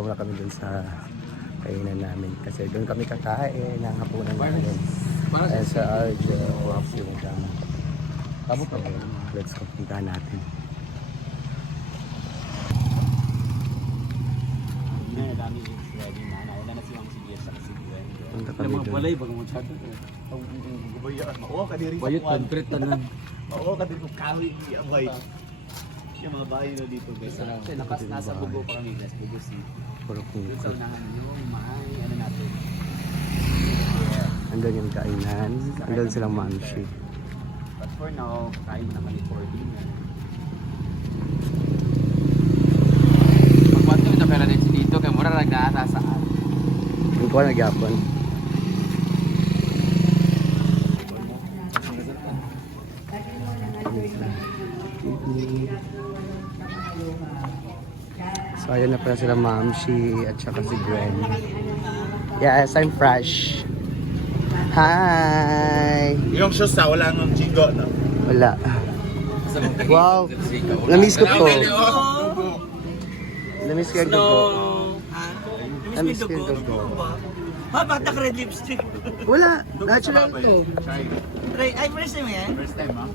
Punta muna kami dun sa kainan namin. Kasi doon kami kakain ng hapunan namin. Sa Arjo, yung dama. So, let's go. Puntahan natin. Punta kami doon. Balay bago mo chat. Oo, kadiri sa Bayot kwan. concrete tanan. Oo, kadiri ko kahoy. Abay. Yung mga bahay na dito guys. Kasi nasa Bugo pa kami guys, Bugo City. Puro So puto. nangan yung mahay ano natin. Andun yung kainan. Andun silang mamshi. But for now, kain na kami for dinner. Pagwanto ito pala din dito kay mura ra nagdaasa saan. Yung ko nagyapon. So ayan na pala sila Mamshi at saka si Gwen. Yes, I'm fresh. Hi! Yung shoes wala nang chigo, no? Wala. Wow! Namiss ko to. Namiss ko yung dugo. Namiss ko yung dugo. Bakit naka-red lipstick? Wala! Natural to. Try, ay, first time yan? First time, ha?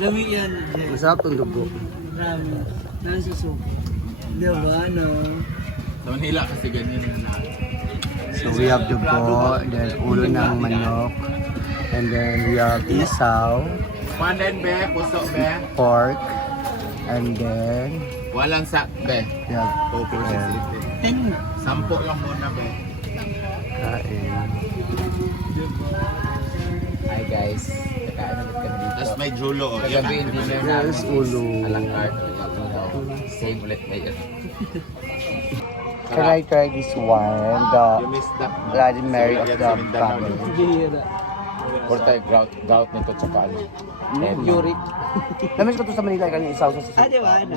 Lami yan, Jen. Masarap tong dugo. Marami. Nasa soup. Di ba, no? Sa Manila kasi ganyan na. So we have dugo, and then ulo ng manok, and then we have isaw, Panen be, puso be. pork, and then Walang sak be. we have Ten. 10 lang muna be. kain. Hi guys, kakain ulit kami dito. Tapos may julo. Oh. Kagabi yung dinner namin. Yes, ulo. Alang card. Same ulit may Can I try this one? The You missed that. no? Bloody Mary of Yan the sa Mindanao, family. no? Bihira. Puro tayo grout nito tsaka ano. Yuri. Namiss ko to sa Manila, kanina isaw sa Ah, di ba, no?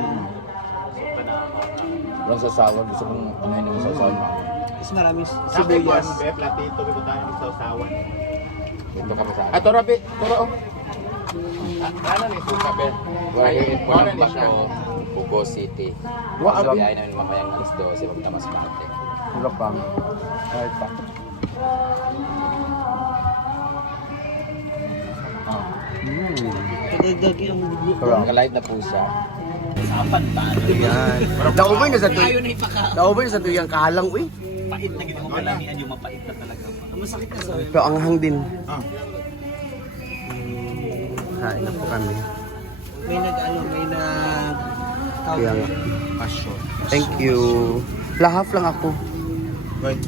Walang sasawa. Gusto kong unahin yung sasawa. Mas maraming Sibuyas. sibuyas. Be, platito, may puntahan ng sausawan. Dito kami sa ato rabi. Turo. Ano ni suka be? Ay, Wala Pulang ni siya. Bato, Bugo City. Wa, So, abi. biyahe namin mamayang alas 12 pag tamas Makati. Wala pang. Kahit pa. Kadagdag yung Sarap. Nakalive na po siya. sapan pa. Yan. Nauboy na sa to. Ayaw na ipaka. Nauboy na sa to yung kahalang, uy. Pait na ginawa malamian yung mapait na talaga. Ang masakit na sa Pero ang hang din. Ah. Kain na po kami. may nag Kaya nga. Passion. Thank you. Lahaf lang ako. Wait.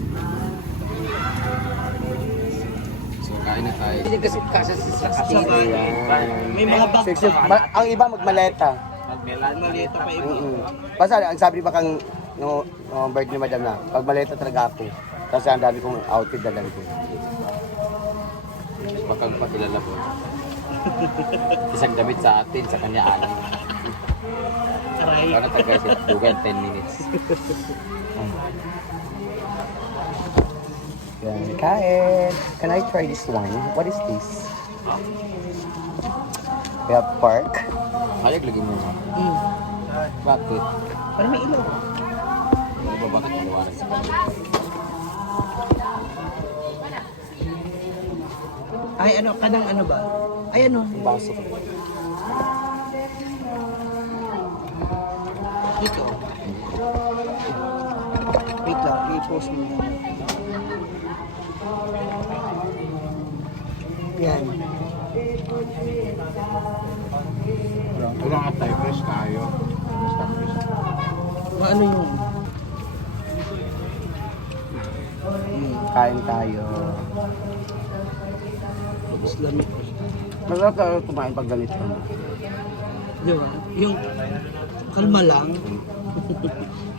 So, kain na tayo. Hindi kasi sa Ayan. May mga bag Sexy. pa. Ang iba magmaleta. Malito pa iba. Basta ang sabi ba kang no bird ni madam na, pag maleta talaga ako. Kasi ang dami kong outfit na dami ko. Makagpakilala po. Isang damit sa atin, sa kanya alam. Aray. Para tagal siya, dugan 10 minutes. Yan. Kain. Can I try this one? What is this? We have pork. Hayag lagi mo. Bakit? Parang may ilaw. Ano ba bakit maliwanag sa kanya? Ay, ano, kanang ano ba? Ay, ano? Baso ko. Dito. Wait lang, i-post mo na. Yan. Wala nga tayo, fresh tayo. Fresh. Ano yun? Kain tayo. Islamic. Masarap talaga kumain pag ganito. Di ba? Yung kalma lang.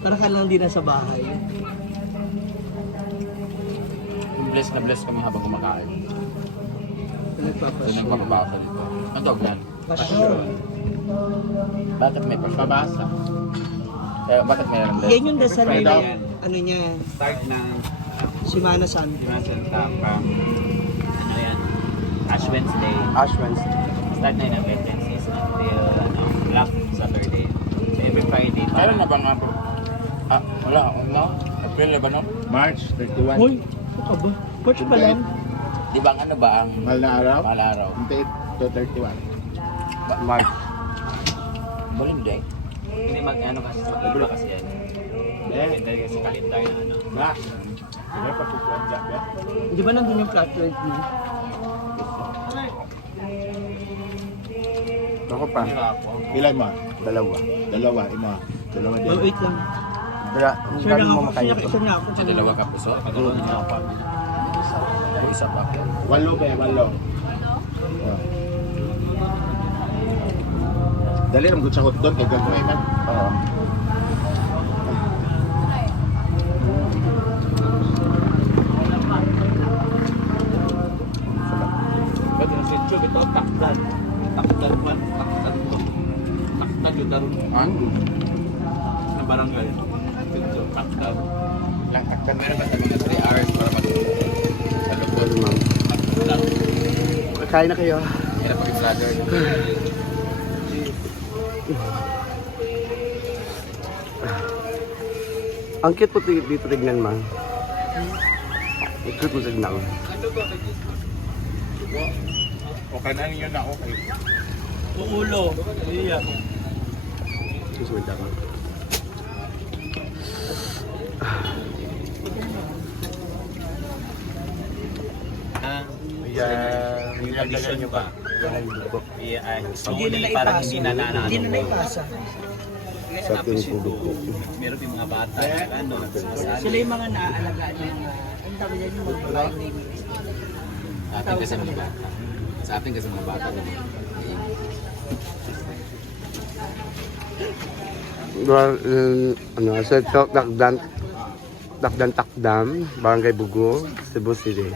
Para ka lang din nasa bahay. Bless na bless kami habang kumakain. So, Nagpapasyon. nagpapabasa dito. Ang dog yan? Pasyon. Bakit may pagpabasa? Bakit may rin Yan yung dasal Friday. nila. Ano niya? Start ng Simana Santa. Santa from Ano yan? Ash Wednesday. Ash Wednesday. Start na yung adventencies until Black Saturday. So, every Friday. Meron na ba nga bro? Wala. Kailan ba no? March 31. Hoy, ano ka ba? March pa lang. Di ba ang ano ba ang Mahal na araw? mahal araw? 28 to 31. Mark. Hindi. Hindi mag-ano kasi, mag-iba kasi yan. Depende kasi kalendar na ano. Ba? Sige pa tutuan dyan ba? Di ba nandun yung flat rate mo? Ako pa. Ilan mo? Dalawa. Dalawa, ima. Dalawa din. Oh, wait lang. Dala, ang Sure dami lang mo ako. makain ito. Sure na ako. Sa dalawa ka puso. Dalawa na ako. O isa pa. Walo ba? Walo. Oh. Dali ram gud sa hotdog kay gagmay man. Oo. Ba't yung sityo, ito takdan. Takdan man, takdan to. Takdan yung daron na barangay. Sityo, takdan. Lang takpan meron ba sa mga 3 hours para mag sa lubot. Ma'am. Takdan. Kain na kayo. Kaya na pag-vlogger. Ang cute po dito tignan, ma'am. Ang cute po tignan. Okay na niyo na okay. Uulo. Iya. Gusto mo dyan. Yan, Addition nyo pa. Iya, ay. Hindi na Para naipasa. hindi na naano. Hindi na naipasa. Sa ating tubig po. Meron yung mga bata. Ano, nagsasabi. Sila yung mga naaalagaan yung ang tawag yan yung mga babae. Sa atin kasi mga bata. Sa atin kasi mga bata. Well, ano, sa Takdam, Barangay Bugo, Cebu City.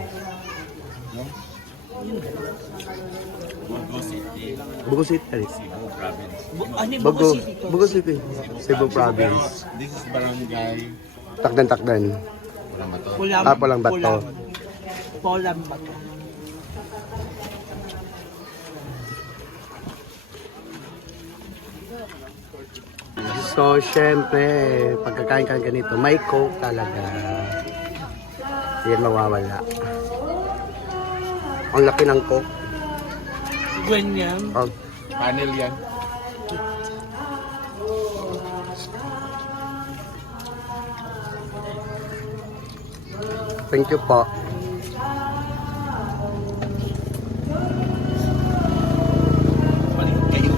Bugo City. Ano yung Bugo, Bugo City to? Bugo City, Cebu Province. This is barangay. Takdan. Walang bato. Pulam. Pulang Bato. Pulam Bato. So, syempre, pagkakain ka ganito, may coke talaga. Yan mawawala. Ang laki ng coke. Gwen yan. Oh, Panel yan. thank you po. Balik kayo.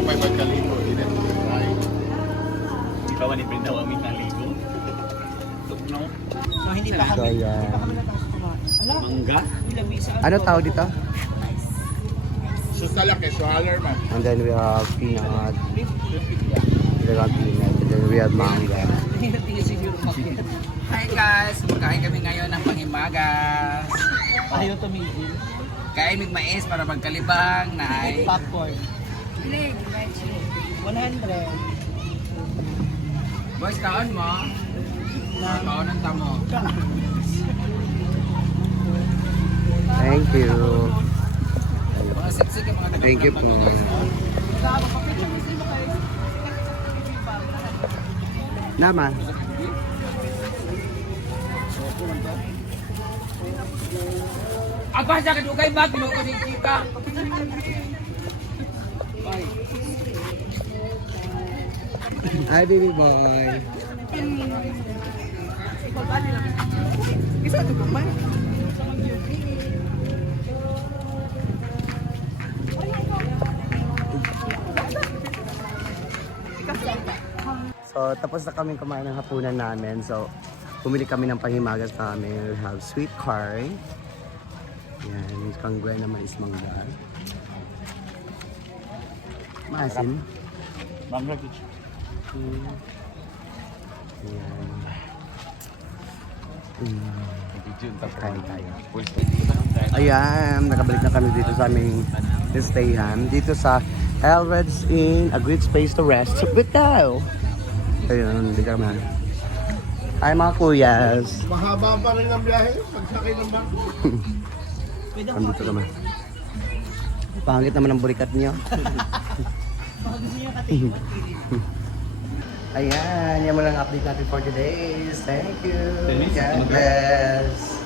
May magkaligo. Hindi na Ikaw ni Brenda, wami na ligo. Tukno. So, hindi pa So, kami. yan. Ala, Mangga. ilang isa. Ano tawag dito? So salak so haller man. And then we have peanut. We have peanut. And then we have manga. Tingnan siguro makita. Hi guys! Magkain kami ngayon ng pangimagas. Ayaw tumigil. Kain mig mais para magkalibang na ay Popcorn. 100. boys, kaon mo. Kaon ang tamo. Thank you. Mga siksik yung mga Thank you po. Naman. Apa sa kadugay ba? Pinuko ni Chika. Hi, baby boy. So, tapos na kami kumain ng hapunan namin. So, pumili kami ng panghimagas namin. We have sweet corn. Yan, kanggay naman is mangga. Maasim. Mangga gid. Yan. Kain tayo. Ayan, nakabalik na kami dito sa aming stayhan. Dito sa Elred's Inn, a great space to rest. Bitaw! Ayun, hindi ka naman. Ay mga kuyas. Mahaba pa rin ang biyahe pagsakay ng bangko. Andito naman. Pangit naman ang burikat niyo. Ayan, yan mo lang update natin for today. Thank you. Ten minutes, God mag- bless.